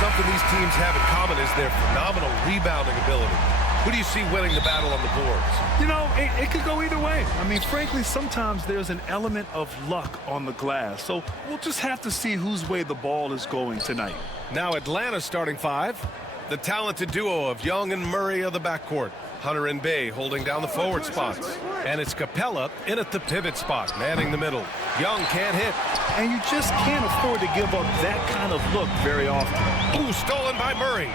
Something these teams have in common is their phenomenal rebounding ability. Who do you see winning the battle on the boards? You know, it could go either way. I mean, frankly, sometimes there's an element of luck on the glass. So we'll just have to see whose way the ball is going tonight. Now Atlanta's starting five. The talented duo of Young and Murray of the backcourt. Hunter and Bay holding down the forward spots. And it's Capella in at the pivot spot, manning the middle. Young can't hit. And you just can't afford to give up that kind of look very often. Ooh, stolen by Murray.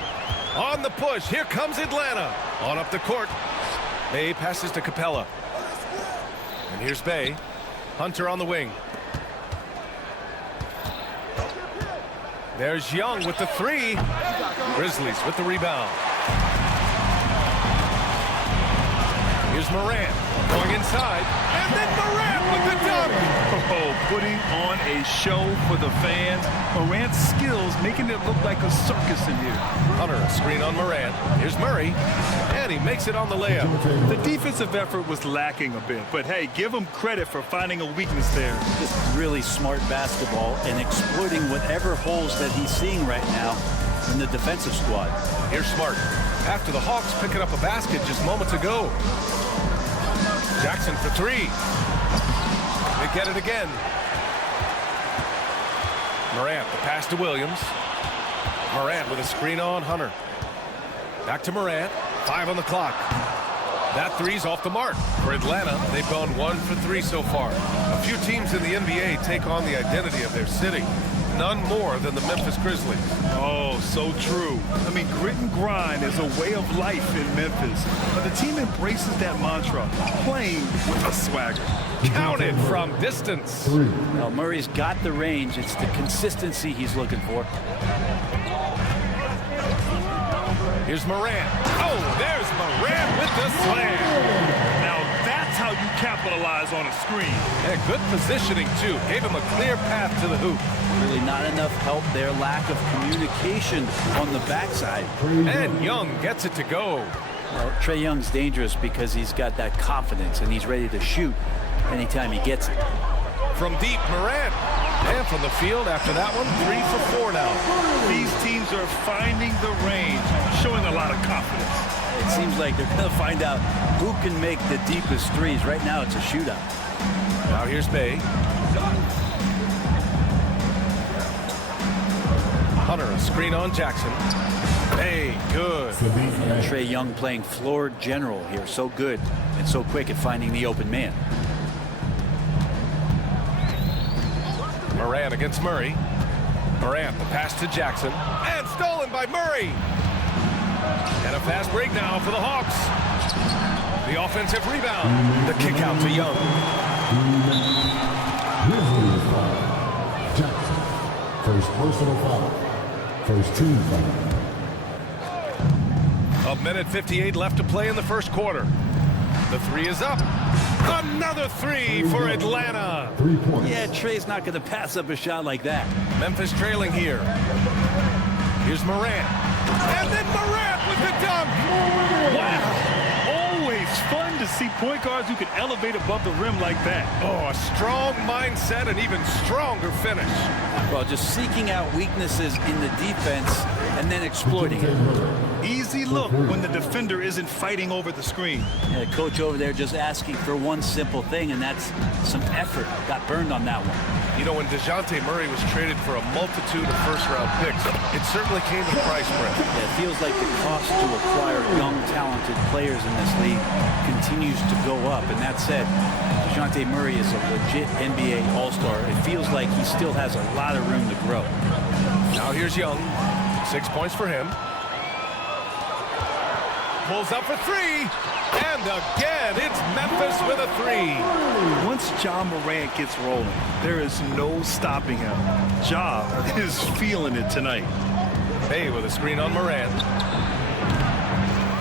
On the push, here comes Atlanta. On up the court. Bay passes to Capella. And here's Bay. Hunter on the wing. There's Young with the three. Grizzlies with the rebound. Here's Morant going inside, and then Morant with the dunk. Oh, putting on a show for the fans. Morant's skills making it look like a circus in here. Hunter, a screen on Morant. Here's Murray, and he makes it on the layup. The defensive effort was lacking a bit, but hey, give him credit for finding a weakness there. Just really smart basketball and exploiting whatever holes that he's seeing right now in the defensive squad. Here's Smart. After the Hawks picking up a basket just moments ago. Jackson for three. They get it again. Morant, the pass to Williams. Morant with a screen on Hunter. Back to Morant. 5 on the clock. That three's off the mark. For Atlanta, they've gone 1 for 3 so far. A few teams in the NBA take on the identity of their city. None more than the Memphis Grizzlies. Oh, so true. I mean, grit and grind is a way of life in Memphis. But the team embraces that mantra, playing with a swagger. Counted from distance. Well, Murray's got the range. It's the consistency he's looking for. Here's Morant. Oh, there's Morant with the slam. Now that's how you capitalize on a screen. And good positioning, too. Gave him a clear path to the hoop. Really not enough help there. Lack of communication on the backside. And Young gets it to go. Well, Trae Young's dangerous because he's got that confidence and he's ready to shoot anytime he gets it. From deep, Morant. And from the field after that one, 3 for 4 now. These teams are finding the range, showing a lot of confidence. It seems like they're going to find out who can make the deepest threes. Right now, it's a shootout. Now here's Bay. Hunter, a screen on Jackson. Bay, good. Trae Young playing floor general here. So good and so quick at finding the open man. Morant against Murray. Morant, the pass to Jackson. And stolen by Murray. And a fast break now for the Hawks. The offensive rebound. The kick out to Young. Jackson. First personal foul. First team foul. 1:58 left to play in the first quarter. The three is up. Another three for Atlanta. 3 points. Yeah, Trae's not going to pass up a shot like that. Memphis trailing here. Here's Morant. And then Morant with the dunk. Wow. Always fun to see point guards who can elevate above the rim like that. Oh, a strong mindset and even stronger finish. Well, just seeking out weaknesses in the defense and then exploiting it. Easy look when the defender isn't fighting over the screen. Yeah, the coach over there just asking for one simple thing, and that's some effort. Got burned on that one. You know, when DeJounte Murray was traded for a multitude of first-round picks, it certainly came at a price, Brett. Yeah, it feels like the cost to acquire young, talented players in this league continues to go up. And that said, DeJounte Murray is a legit NBA All-Star. It feels like he still has a lot of room to grow. Now here's Young. 6 points for him. Pulls up for three. And again, it's Memphis with a three. Once Ja Morant gets rolling, there is no stopping him. Ja is feeling it tonight. Bay with a screen on Morant.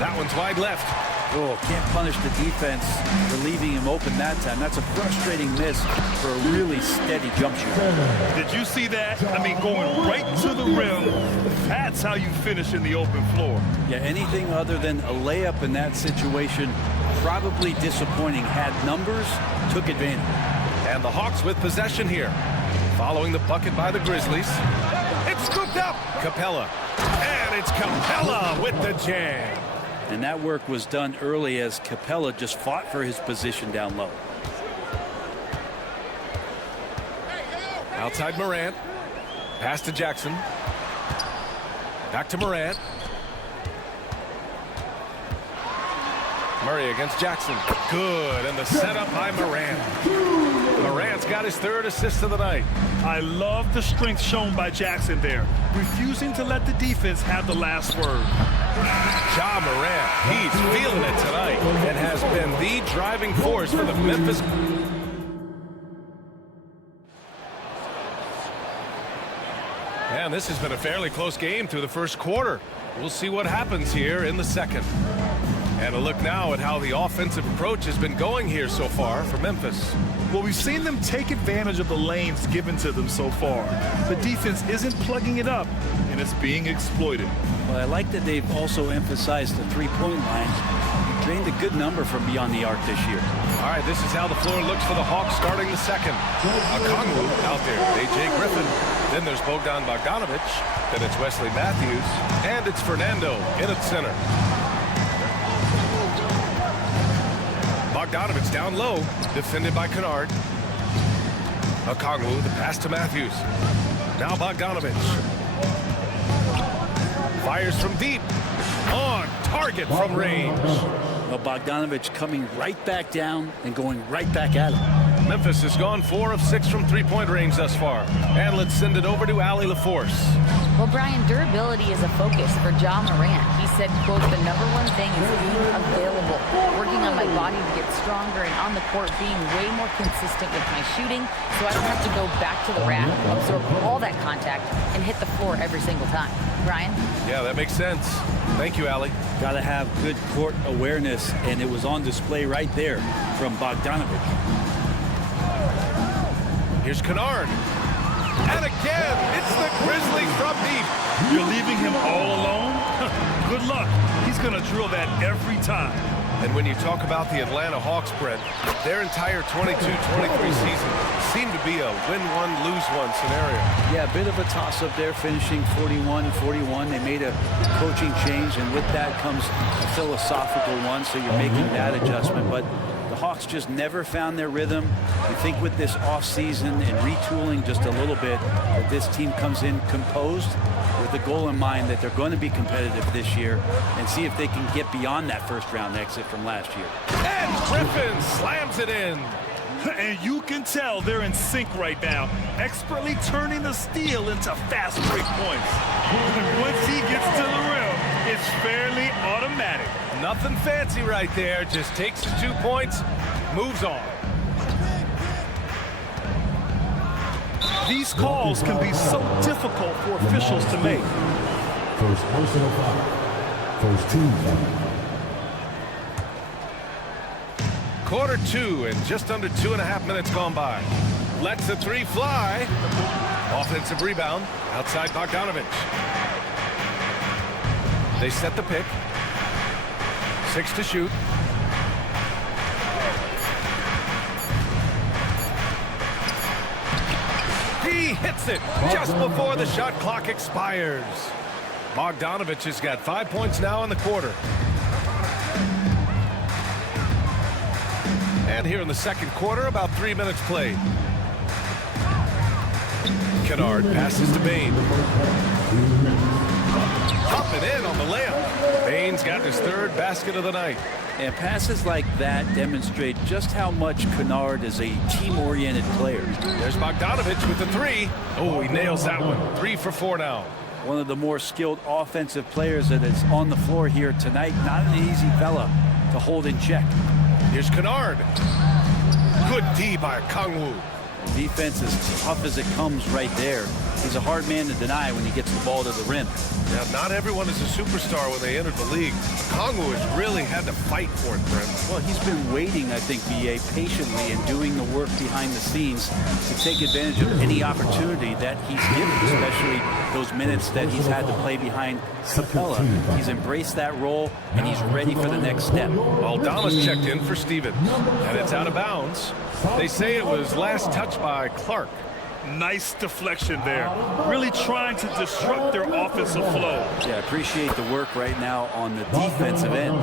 That one's wide left. Oh, can't punish the defense for leaving him open that time. That's a frustrating miss for a really steady jump shooter. Did you see that? I mean, going right to the rim. That's how you finish in the open floor. Yeah, anything other than a layup in that situation, probably disappointing. Had numbers, took advantage. And the Hawks with possession here. Following the bucket by the Grizzlies. It's scooped up. Capella. And it's Capella with the jam. And that work was done early as Capella just fought for his position down low. Outside Morant. Pass to Jackson. Back to Morant. Murray against Jackson. Good. And the setup by Morant. Morant's got his third assist of the night. I love the strength shown by Jackson there, refusing to let the defense have the last word. Ja Morant, he's feeling it tonight and has been the driving force for the Memphis. And this has been a fairly close game through the first quarter. We'll see what happens here in the second. And a look now at how the offensive approach has been going here so far for Memphis. Well, we've seen them take advantage of the lanes given to them so far. The defense isn't plugging it up, and it's being exploited. Well, I like that they've also emphasized the three-point line. Drained a good number from beyond the arc this year. All right, this is how the floor looks for the Hawks starting the second. Okongwu out there, A.J. Griffin. Then there's Bogdan Bogdanovic. Then it's Wesley Matthews. And it's Fernando in at center. Bogdanovic down low, defended by Kennard. Okongwu, the pass to Matthews. Now Bogdanovic. Fires from deep. On target from range. Well, Bogdanovic coming right back down and going right back at him. Memphis has gone 4 of 6 from three-point range thus far. And let's send it over to Allie LaForce. Well, Brian, durability is a focus for Ja Morant. He said, quote, the #1 thing is being available, working on my body to get stronger and on the court being way more consistent with my shooting so I don't have to go back to the rack, absorb all that contact, and hit the floor every single time. Brian? Yeah, that makes sense. Thank you, Allie. Got to have good court awareness, and it was on display right there from Bogdanovic. Here's Kennard. And again, it's the Grizzlies from deep. You're leaving him all alone? Good luck. He's going to drill that every time. And when you talk about the Atlanta Hawks, Brent, their entire 22-23 season seemed to be a win-one, lose-one scenario. Yeah, a bit of a toss-up there, finishing 41-41. They made a coaching change, and with that comes a philosophical one, so you're making that adjustment. But the Hawks just never found their rhythm. You think with this offseason and retooling just a little bit that this team comes in composed with the goal in mind that they're going to be competitive this year and see if they can get beyond that first-round exit from last year. And Griffin slams it in. And you can tell they're in sync right now, expertly turning the steal into fast break points. Once he gets to the rim, it's fairly automatic. Nothing fancy right there. Just takes his 2 points, moves on. These calls can be so difficult for officials to make. First personal foul. First team foul. Quarter 2 and just under 2.5 minutes gone by. Lets the three fly. Offensive rebound outside Bogdanovic. They set the pick. 6 to shoot. He hits it just before the shot clock expires. Bogdanovic has got 5 points now in the quarter. And here in the second quarter, about 3 minutes played. Kennard passes to Bain. Up and in on the layup. Bain's got his third basket of the night. And passes like that demonstrate just how much Kennard is a team-oriented player. There's Bogdanovich with the three. Oh, he nails that one. 3 for 4 now. One of the more skilled offensive players that is on the floor here tonight. Not an easy fella to hold in check. Here's Kennard. Good D by Kongwu. Defense as tough as it comes right there. He's a hard man to deny when he gets the ball to the rim. Now, not everyone is a superstar when they entered the league. Kongwu has really had to fight for it, Brent. Well, he's been waiting, I think, B.A., patiently and doing the work behind the scenes to take advantage of any opportunity that he's given, especially those minutes that he's had to play behind Capella. He's embraced that role, and he's ready for the next step. Aldama's checked in for Stevens, and it's out of bounds. They say it was last touched by Clark. Nice deflection there. Really trying to disrupt their offensive flow. Yeah, appreciate the work right now on the defensive end.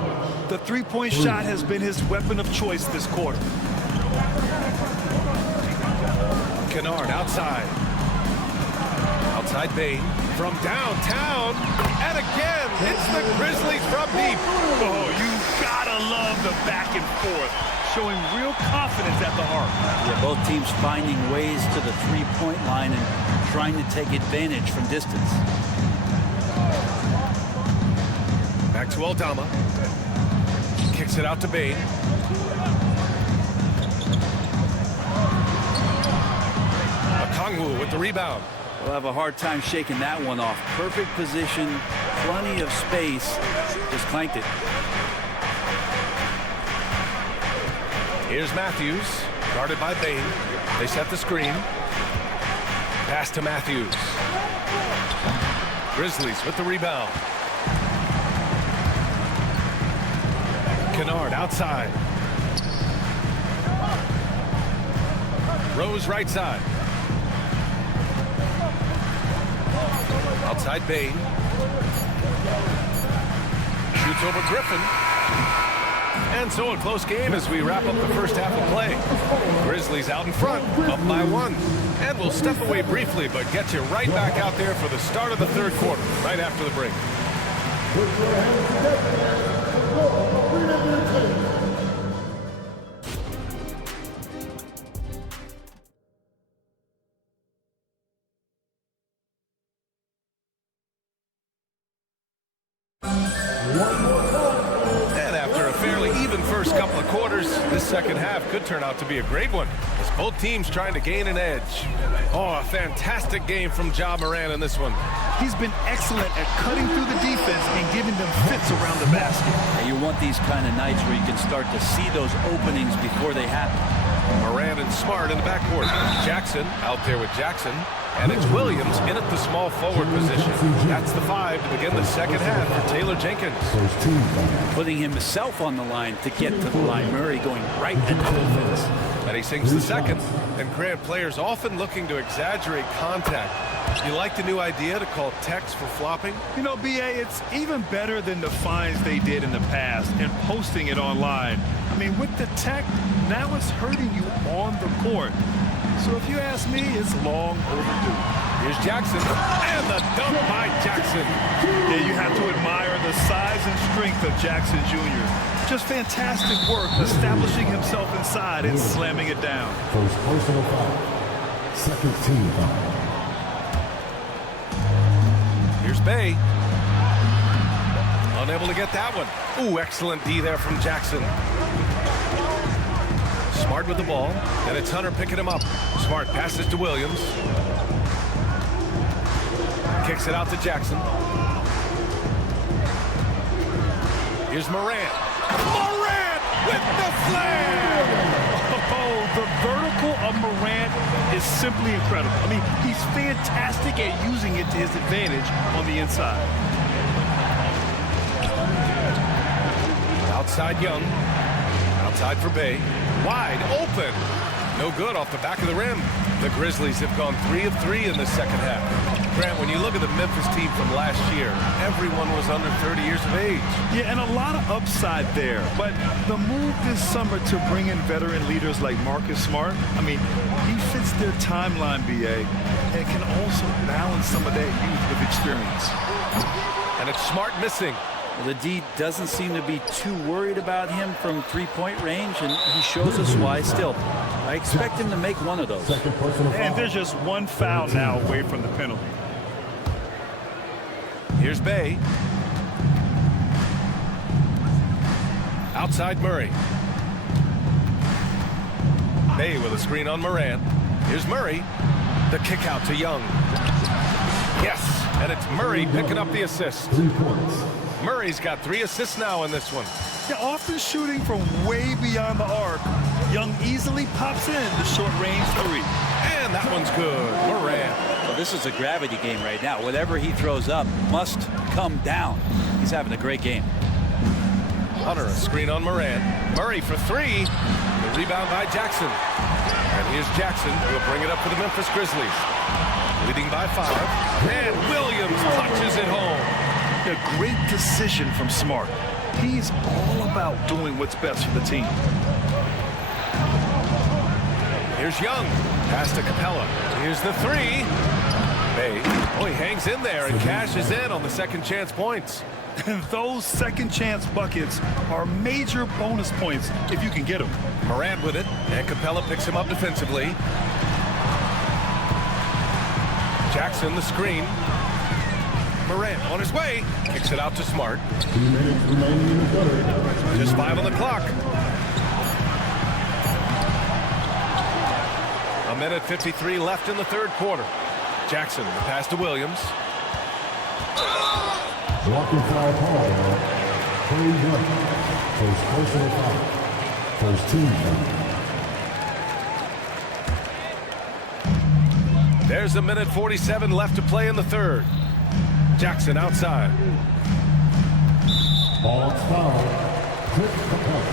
The three-point shot has been his weapon of choice this quarter. Kennard outside. Outside Bain from downtown. And again, it's the Grizzlies from deep. Oh, you gotta love the back and forth. Showing real confidence at the arc. Yeah, both teams finding ways to the three-point line and trying to take advantage from distance. Back to Aldama. Kicks it out to Bain. Kongwu with the rebound. We'll have a hard time shaking that one off. Perfect position, plenty of space. Just clanked it. Here's Matthews, guarded by Bain. They set the screen. Pass to Matthews. Grizzlies with the rebound. Kennard outside. Rose right side. Outside Bain. Shoots over Griffin. And so a close game as we wrap up the first half of play. Grizzlies out in front, up by 1. And we'll step away briefly, but get you right back out there for the start of the third quarter, right after the break. Couple of quarters, this second half could turn out to be a great one as both teams trying to gain an edge. Oh, a fantastic game from Ja Morant in this one. He's been excellent at cutting through the defense and giving them fits around the basket. And you want these kind of nights where you can start to see those openings before they happen. Morant and Smart in the backcourt. Jackson out there with Jackson. And it's Williams in at the small forward position. That's the 5 to begin the second half for Taylor Jenkins. Putting himself on the line to get to the line. Murray going right at the defense. And he sinks the second. And Grant, players often looking to exaggerate contact. You like the new idea to call techs for flopping? You know, B.A., it's even better than the fines they did in the past and posting it online. I mean, with the tech, now it's hurting you on the court. So if you ask me, it's long overdue. Here's Jackson, and the dunk by Jackson. Yeah, you have to admire the size and strength of Jackson Jr. Just fantastic work establishing himself inside and slamming it down. First personal foul. Second team foul. Here's Bay. Unable to get that one. Ooh, excellent D there from Jackson. Smart with the ball, and it's Hunter picking him up. Smart passes to Williams. Kicks it out to Jackson. Here's Morant. Morant with the slam! Oh, the vertical of Morant is simply incredible. I mean, he's fantastic at using it to his advantage on the inside. Outside Young. Outside for Bay. Wide open. No good off the back of the rim. The Grizzlies have gone 3 of 3 in the second half. Grant, when you look at the Memphis team from last year, everyone was under 30 years of age. Yeah, and a lot of upside there. But the move this summer to bring in veteran leaders like Marcus Smart, I mean, he fits their timeline, B.A., and can also balance some of that youth with experience. And it's Smart missing. Well, the D doesn't seem to be too worried about him from three-point range, and he shows us why still. I expect him to make one of those. And there's just one foul now away from the penalty. Here's Bay. Outside Murray. Bay with a screen on Morant. Here's Murray. The kick out to Young. Yes, and it's Murray picking up the assist. 3 points. Murray's got 3 assists now in this one. Yeah, often shooting from way beyond the arc. Young easily pops in the short-range 3. And that one's good. Morant. Well, this is a gravity game right now. Whatever he throws up must come down. He's having a great game. Hunter, a screen on Morant. Murray for 3. The rebound by Jackson. And here's Jackson, who will bring it up for the Memphis Grizzlies. Leading by 5. And Williams punches it home. A great decision from Smart. He's all about doing what's best for the team. Here's Young. Pass to Capella. Here's the 3. Bay. Oh, he hangs in there and cashes in on the second chance points. And those second chance buckets are major bonus points if you can get them. Morant with it, and Capella picks him up defensively. Jackson the screen. Morant on his way. Kicks it out to Smart. 2 minutes remaining in the third. Just 5 on the clock. 1:53 left in the third quarter. Jackson, the pass to Williams. Walking foul call. Curry Young. First personal foul. First team foul. There's 1:47 left to play in the third. Jackson outside. Ball's foul. Click Capella.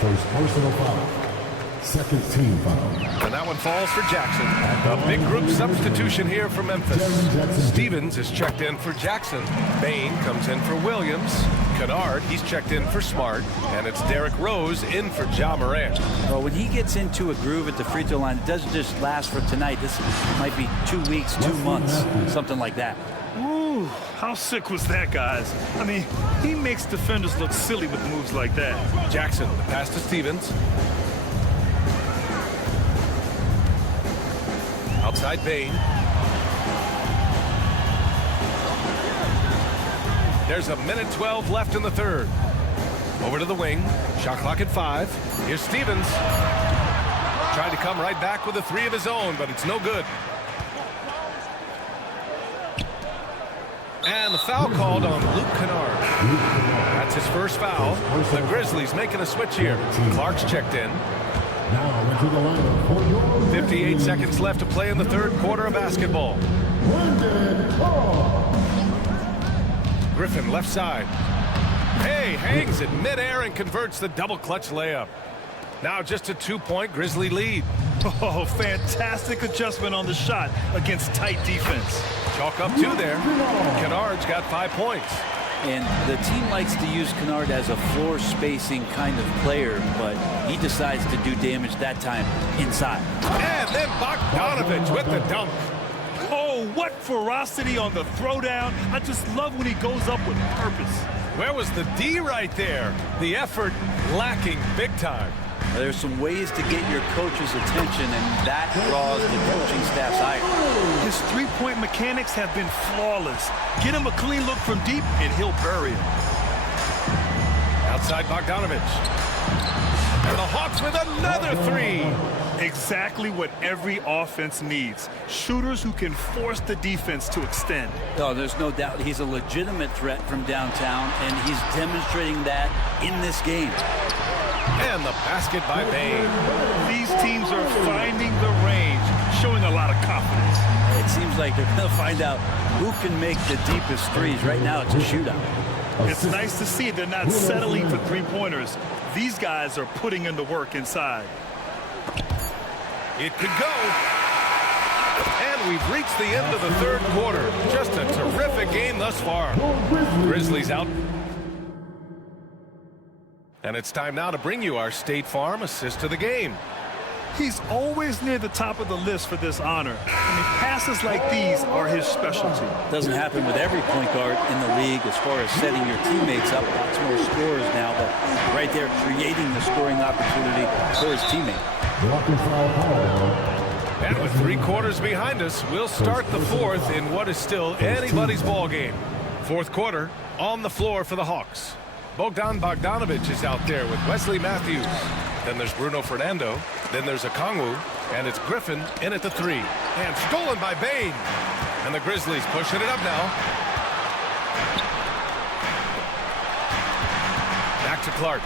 First personal foul. Second team foul. And that one falls for Jackson. A big group substitution here for Memphis. Stevens is checked in for Jackson. Bain comes in for Williams. Kennard, he's checked in for Smart. And it's Derrick Rose in for Ja Morant. Well, when he gets into a groove at the free throw line, it doesn't just last for tonight. This might be 2 weeks, 2 months, something like that. Ooh, how sick was that, guys? I mean, he makes defenders look silly with moves like that. Jackson, the pass to Stevens. Outside Bain. There's 1:12 left in the third. Over to the wing. Shot clock at 5. Here's Stevens. Tried to come right back with a 3 of his own, but it's no good. And the foul called on Luke Kennard. That's his first foul. The Grizzlies making a switch here. Clark's checked in. Now into the lineup for your 58 seconds left to play in the third quarter of basketball. Griffin left side. Hey, hangs it midair and converts the double clutch layup. Now just a 2-point Grizzly lead. Oh, fantastic adjustment on the shot against tight defense. Chalk up 2 there. Kennard's got 5 points. And the team likes to use Kennard as a floor spacing kind of player, but he decides to do damage that time inside. And then Bogdanovich with the dunk. Oh, what ferocity on the throwdown. I just love when he goes up with purpose. Where was the D right there? The effort lacking big time. There's some ways to get your coach's attention, and that draws the coaching staff's ire. His three-point mechanics have been flawless. Get him a clean look from deep, and he'll bury it. Outside Bogdanovich. And the Hawks with another 3. Exactly what every offense needs. Shooters who can force the defense to extend. Oh, there's no doubt he's a legitimate threat from downtown, and he's demonstrating that in this game. And the basket by Bain. These teams are finding the range, showing a lot of confidence. It seems like they're going to find out who can make the deepest threes. Right now, it's a shootout. It's nice to see they're not settling for three-pointers. These guys are putting in the work inside. It could go. And we've reached the end of the third quarter. Just a terrific game thus far. Grizzlies out. And it's time now to bring you our State Farm assist of the game. He's always near the top of the list for this honor. I mean, passes like these are his specialty. Doesn't happen with every point guard in the league as far as setting your teammates up. Lots more scorers now, but right there creating the scoring opportunity for his teammate. Blocking foul call. And with 3 quarters behind us, we'll start the 4th in what is still anybody's ball game. 4th quarter on the floor for the Hawks. Bogdan Bogdanovic is out there with Wesley Matthews. Then there's Bruno Fernando. Then there's Okongwu. And it's Griffin in at the 3. And stolen by Bane. And the Grizzlies pushing it up now. Back to Clark.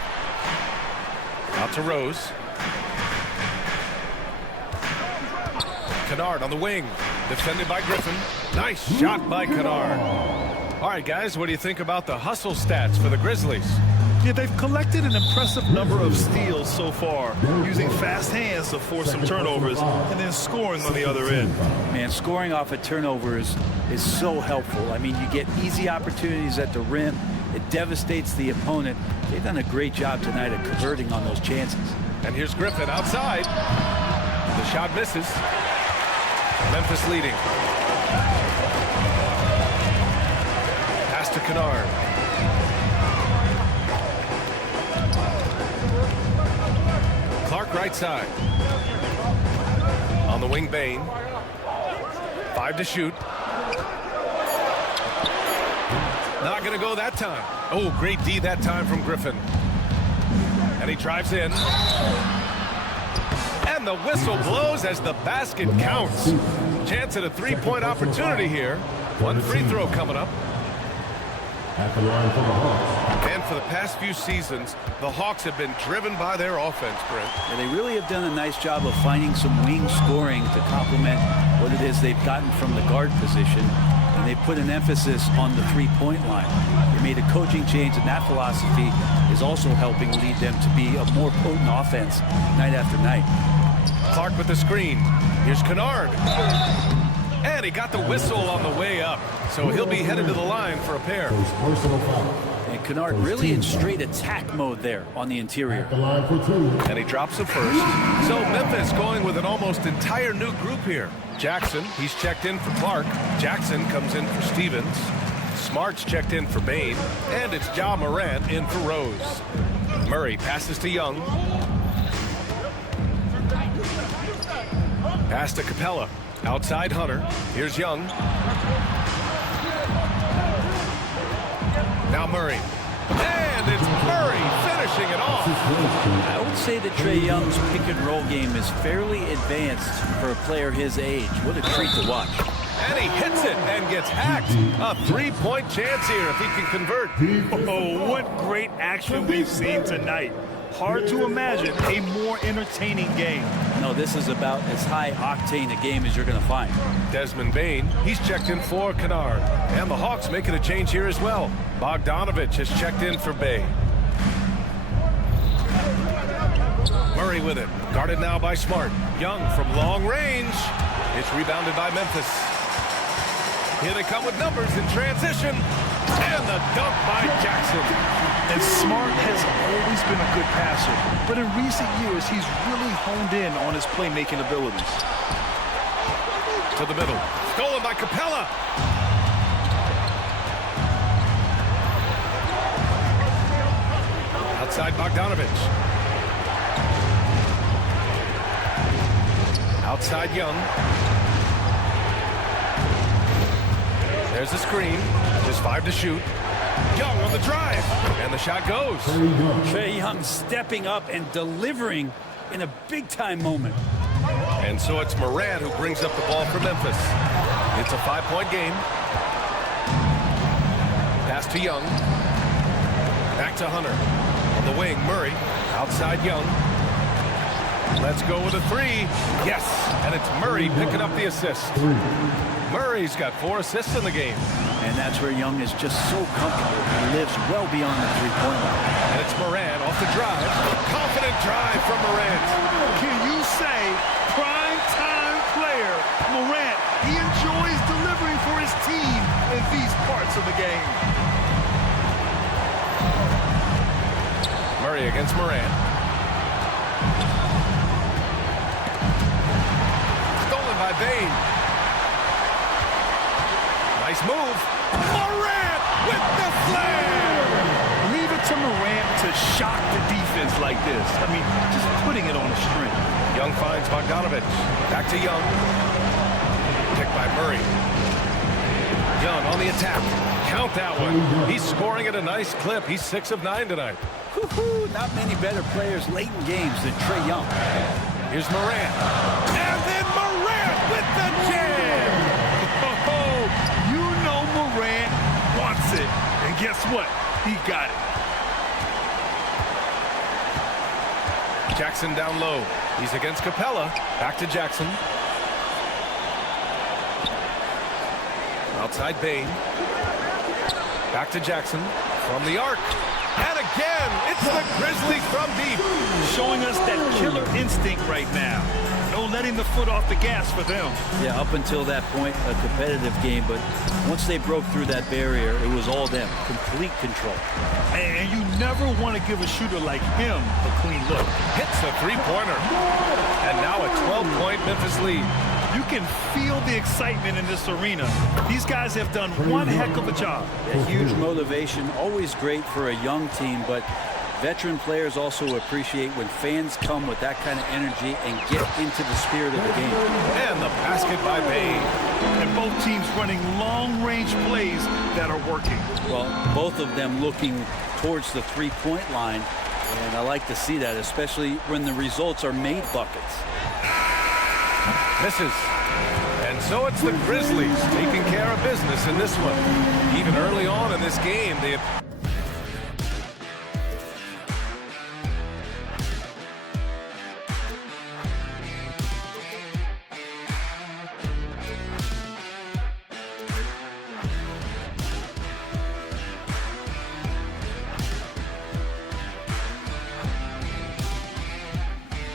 Out to Rose. Kennard on the wing. Defended by Griffin. Nice shot by Kennard. All right, guys, what do you think about the hustle stats for the Grizzlies? Yeah, they've collected an impressive number of steals so far, using fast hands to force some turnovers and then scoring on the other end. Man, scoring off a turnover is so helpful. I mean, you get easy opportunities at the rim. It devastates the opponent. They've done a great job tonight of converting on those chances. And here's Griffin outside. The shot misses. Memphis leading. Pass to Kennard. Clark right side. On the wing, Bane. 5 to shoot. Not going to go that time. Oh, great D that time from Griffin. And he drives in. And the whistle blows as the basket counts. Chance at a 3-point opportunity here. 1 free throw coming up. At the line for the Hawks. And for the past few seasons, the Hawks have been driven by their offense, Brent. And they really have done a nice job of finding some wing scoring to complement what it is they've gotten from the guard position. And they put an emphasis on the 3-point line. They made a coaching change, and that philosophy is also helping lead them to be a more potent offense night after night. Clark with the screen. Here's Kennard. And he got the whistle on the way up. So he'll be headed to the line for a pair. Personal foul. And Kennard really in straight attack mode there on the interior. The line for 2. And he drops the first. So Memphis going with an almost entire new group here. Jackson, he's checked in for Clark. Jackson comes in for Stevens. Smart's checked in for Bane. And it's Ja Morant in for Rose. Murray passes to Young. Pass to Capella. Outside Hunter. Here's Young. Now Murray. And it's Murray finishing it off. I would say that Trae Young's pick and roll game is fairly advanced for a player his age. What a treat to watch. And he hits it and gets hacked. A 3-point chance here if he can convert. Oh, what great action we've seen tonight. Hard to imagine a more entertaining game. No, this is about as high octane a game as you're going to find. Desmond Bane, he's checked in for Kennard. And the Hawks making a change here as well. Bogdanovic has checked in for Bay. Murray with it. Guarded now by Smart. Young from long range. It's rebounded by Memphis. Here they come with numbers in transition. And the dunk by Jackson. And Smart has always been a good passer, but in recent years, he's really honed in on his playmaking abilities. To the middle. Stolen by Capella. Outside Bogdanovic. Outside Young. There's the screen. Just 5 to shoot. Young on the drive. And the shot goes. Trae Young stepping up and delivering in a big-time moment. And so it's Morant who brings up the ball for Memphis. It's a 5-point game. Pass to Young. Back to Hunter. On the wing, Murray. Outside Young. Let's go with a 3. Yes. And it's Murray picking up the assist. Murray's got 4 assists in the game. And that's where Young is just so comfortable. He lives well beyond the 3-point line. And it's Morant off the drive. Confident drive from Morant. Can you say prime time player Morant? He enjoys delivering for his team in these parts of the game. Murray against Morant. by Bain. Nice move. Morant with the flare. Leave it to Morant to shock the defense like this. I mean, just putting it on a string. Young finds Bogdanovich. Back to Young. Picked by Murray. Young on the attack. Count that one. He's scoring at a nice clip. He's 6 of 9 tonight. Not many better players late in games than Trae Young. Here's Morant. And then Morant with the jam. Oh, you know Morant wants it. And guess what? He got it. Jackson down low. He's against Capella. Back to Jackson. Outside Bain. Back to Jackson from the arc. And again, it's the Grizzlies from deep. Showing us that killer instinct right now. No letting the foot off the gas for them. Yeah, up until that point, a competitive game, but once they broke through that barrier, it was all them. Complete control. And you never want to give a shooter like him a clean look. Hits the three-pointer. And now a 12-point Memphis lead. You can feel the excitement in this arena. These guys have done one heck of a job. A huge motivation, always great for a young team, but veteran players also appreciate when fans come with that kind of energy and get into the spirit of the game. And the basket by Bain. And both teams running long-range plays that are working. Well, both of them looking towards the three-point line, and I like to see that, especially when the results are made buckets. Misses. And so it's the Grizzlies taking care of business in this one. Even early on in this game, they